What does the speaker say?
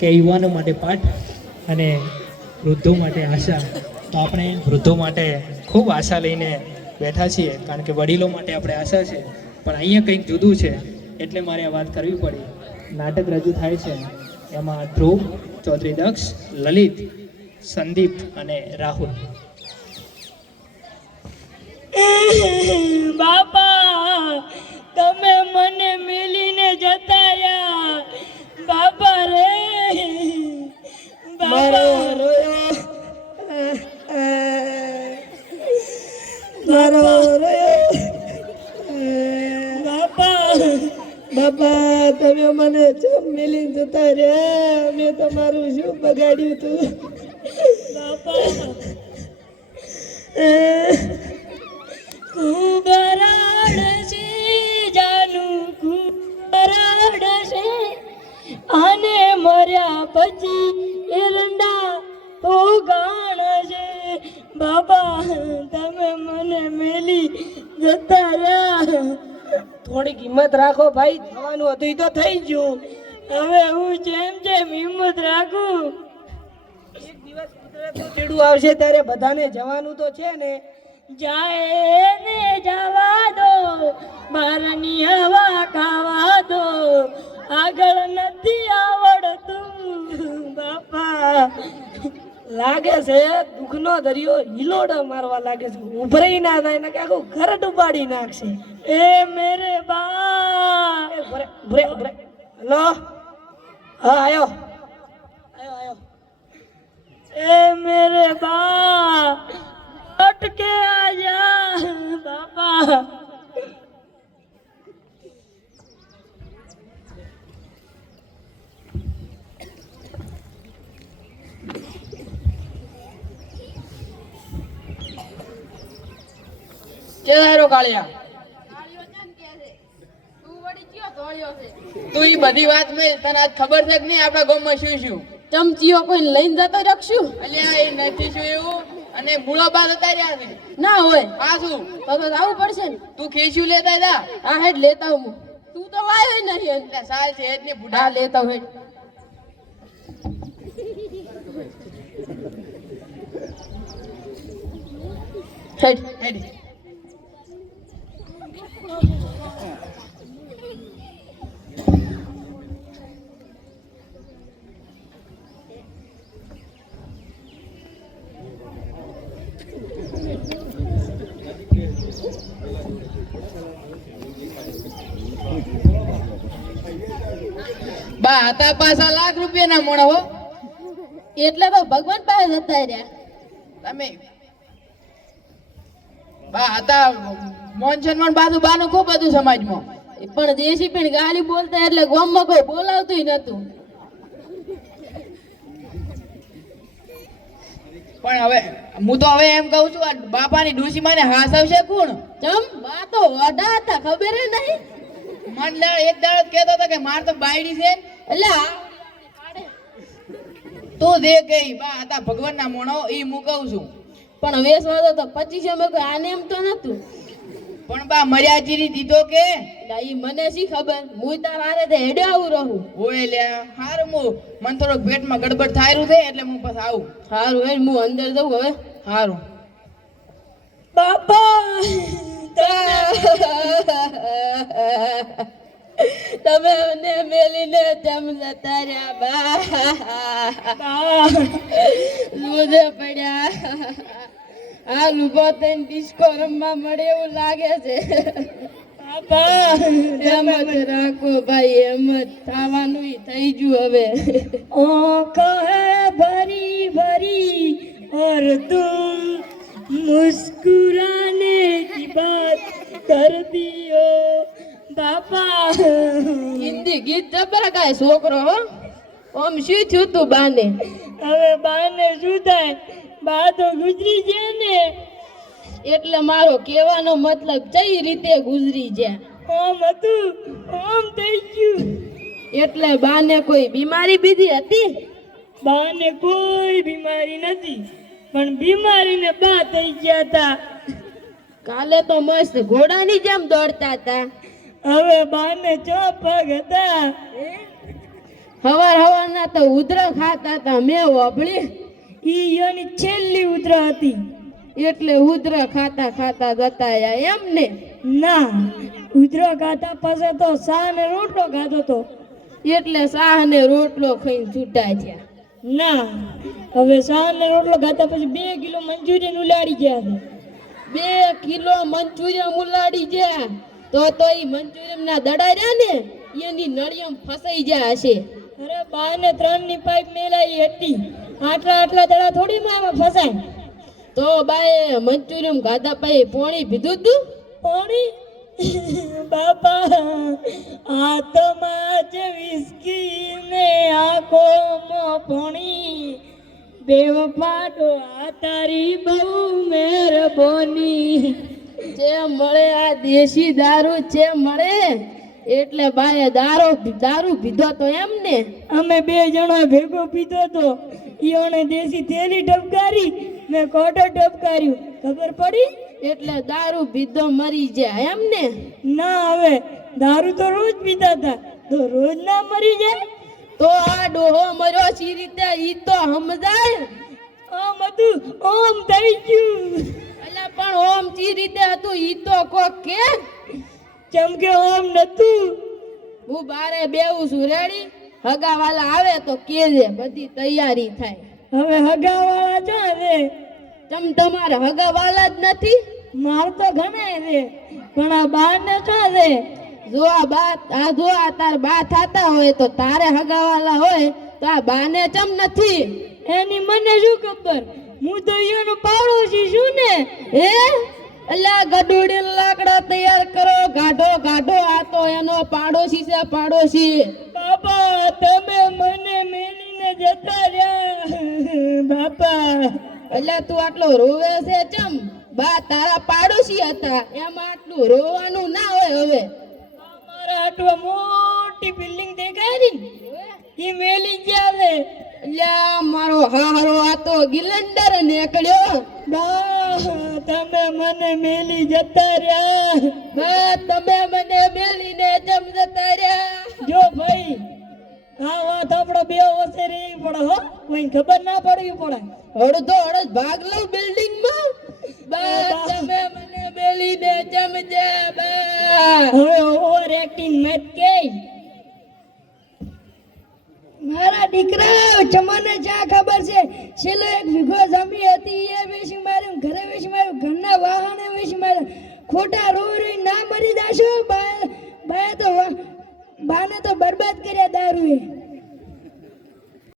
કે યુવાનો માટે પાઠ અને વૃદ્ધો માટે આશા. તો આપણે વૃદ્ધો માટે ખૂબ આશા લઈને બેઠા છીએ, કારણ કે વડીલો માટે આપણે આશા છે. પણ અહીંયા કંઈક જુદું છે, એટલે મારે આ વાત કરવી પડી. નાટક રજૂ થાય છે. એમાં ધ્રુવ, ચૌધરી દક્ષ, લલિત, સંદીપ અને રાહુલ. બાપા, તમે મને મિલીને જતા બાપા રે મેં તમારું શું બગાડ્યું તું? બાપા. છે, જાનું ખૂબ છે. અને મર્યા પછી એરંડા પોગાણ છે. બાબા તમે મને મેલી જતા રહ્યા. થોડીક હિંમત રાખો ભાઈ થવાનું હતું તો થઈ ગયું. હવે હું જેમ જેમ હિંમત રાખું. એક દિવસ કુદરતનું ચીડું આવશે ત્યારે બધાને જવાનું તો છે ને. જાય ને જવા દો બહારની હવા ખાવા દો. આગળ નથી આવડતું બાપા. લાગે છે દુઃખનો દરિયો હિલોડો મારવા લાગે છે. ઉભરાઈ ના થાય ને કે આખું ઘર ડૂબાડી નાખશે. એ મેરે બા. હેલો? હા આયો. આયો આયો એ મેરે બા અટકે આજા બાપા. કેવાયરો કાળિયા? તું ઈ બધી વાત મેં તને આજ ખબર છે કે નહીં? આપણા ગામમાં શું શું ચમચીઓ કોઈ લઈને જતો રાખશું? અલ્યા એ નથી શું એવું. અને મૂળો બાદ હતા છે ના હોય. આ શું? તો તો આવવું પડશે ને. તું ખેંચ્યું લેતા હતા હા હેડ લેતા હું. તું તો લાવ્યો નહીં એટલે સાલ છે હેડ હા બુઢા લેતા હું હેડ. હેડ. હેડ. હતા પાછા લાખ રૂપિયાના મોણા હો. એટલે તો ભગવાન પાસે જતા રહ્યા. તમે બા હતા મોન સન્માન બાજુ બાનું ખૂબ હતું સમાજમાં. પણ દેશી પણ ગાલી બોલતા એટલે ગામમાં કોઈ બોલાવતું નતું પણ હવે હું તો હવે એમ કહું છું આ બાપાની ડોસી માને હાસવશે કોણ? ચમ બા તો વડા હતા ખબર નહીં. મન એક દાડો કહેતો હતો કે માર તો બાયડી છે એટલે તું દે ગઈ બા હતા ભગવાનના મોણો ઈ હું છું. પણ વેસવા તો પચીસો માં કોઈ આને એમ તો નતું પણ બા મર્યાદીની દીધો કે? ઈ મને શી ખબર? હું તાર હારે તે હેડે આવું રહું. ઓય લ્યા હારું હું મને થોડોક પેટમાં ગડબડ થાયરું છે એટલે હું પછી આવું. સારું હે હું અંદર જઉં હવે. હારું. બાપા તમે મેલીને તેમ જતા રહ્યા મળે એવું લાગે છે. એમ જ રાખો ભાઈ, એમ જ થવાનું થઈ ગયું હવે. ઓ ભરી ભરી ઓર તું મુસ્કુરાને કી બાત કર બાપા હિન્દી ગીત જબરા ગાય છોકરો હો. ઓમ શું થયું તું બાને? હવે બાને શું થાય? બા તો ગુજરી છે ને. એટલે મારો કહેવાનો મતલબ કઈ રીતે ગુજરી ગયા આમ હતું આમ થઈ ગયું. એટલે બાને કોઈ બીમારી બીધી હતી? બાને કોઈ બીમારી નથી પણ બીમારીને બા થઈ ગયા હતા કાલે તો મસ્ત ઘોડાની જેમ દોડતા હતા. હવે બાને ચો પગ હતા હવાર હવારના તો ઉધરા ખાતા હતા મેં વબળી ઈ યોની છેલ્લી ઉધર હતી. એટલે ઉધર ખાતા ખાતા જતા એમને. એમ ને ના ઉધર ખાતા પાસે તો શાહ ને રોટલો ખાતો તો. એટલે શાહ ને રોટલો ખાઈને છૂટા થયા. ના હવે શાહ ને રોટલો ખાતા પછી બે કિલો મંચુરિયન ઉલાડી ગયા બે કિલો મંચુરિયન ઉલાડી ગયા. તો તો એ મંચુરિયન ના દડા રહ્યા ને, એની નળિયમ ફસાઈ ગયા હશે. અરે બા ને ત્રણની પાઇપ મેલાઈ હતી આટલા આટલા દડા થોડી માં એમાં ફસાય. તો બાએ મંચુરિયમ ખાધા પછી પોણી પીધું તું? પોણી? બાપા, આ તો માજ વિસ્કી ને આંખોમાં પાણી. પાડો આ તારી બહુ મહેરબાની જે મળે આ દેશી દારૂ જે મળે એટલે ભાઈ દારૂ દારૂ પીધો તો એમ ને? અમે બે જણા ભેગો પીધો તો ઈઓને દેશી થેલી ટપકારી મેં કોટો ટપકાર્યું ખબર પડી? એટલે દારૂ પીધો મરી જાય એમ ને? ના હવે દારૂ તો રોજ પીતા હતા. તો રોજ ના મરી જાય? તો આ ડોહો મર્યો સી રીતે ઈ તો સમજાય આમ હતું ઓમ થઈ ગયું. પણ ઓમ સી રીતે હતું ઈ તો કો? કે ચમકે ઓમ નતું. હું બારે બેવું છું રેડી? હગાવાલા આવે તો કેજે બધી તૈયારી થાય. હવે હગાવાલા ચા રે તમ તમારે હગાવાલા જ નથી? માર તો ઘણા રે પણ આ બાર ને ચા રે જો આ બા આ જો આ તાર બા થાતા હોય તો તારે હગાવાલા હોય તો આ બાને ચમ નથી? એની મને શું ખબર? હું તો ઈયોનો પાડોશી છું ને હે? અલ્યા ગડુડી લાકડા તૈયાર કરો ગાઢો ગાઢો આ તો એનો પાડોશી છે પાડોશી. બાપા તમે મને મેલીને જતા રહ્યા. બાપા. અલ્યા તું આટલો રોવે છે ચમ? બા તારા પાડોશી હતા એમાં આટલું રોવાનું ના હોય હવે. મારા આટલો મોટી બિલ્ડિંગ દેખાય ને એ મેલી ગયા હારો આ તો ગિલેન્ડર નીકળ્યો. બા તમે મને મેલી જતા રહ્યા. બા તમે મને મેલીને જમ જતા રહ્યા. જો ભાઈ આ વાત આપણો બે વર્ષે રહી પડે હો. કોઈ ખબર ના પડવી પડે. અડધો અડધ ભાગ લઉં બિલ્ડિંગમાં બા. તમે મને મેલીને જમ જા બા હવે ઓવર એક્ટિંગ મત કે મારા દીકરા ચમને જા ખબર છે, છેલ્લો એક વીઘો જમી હતી, એ વેચી માર્યું, ઘરે વેચી માર્યું, ઘરના વાહને વેચી માર્યું. ખોટા રોઈ રોઈ ના મરી જાશો, બા તો બાને તો બરબાદ કર્યા દારૂએ.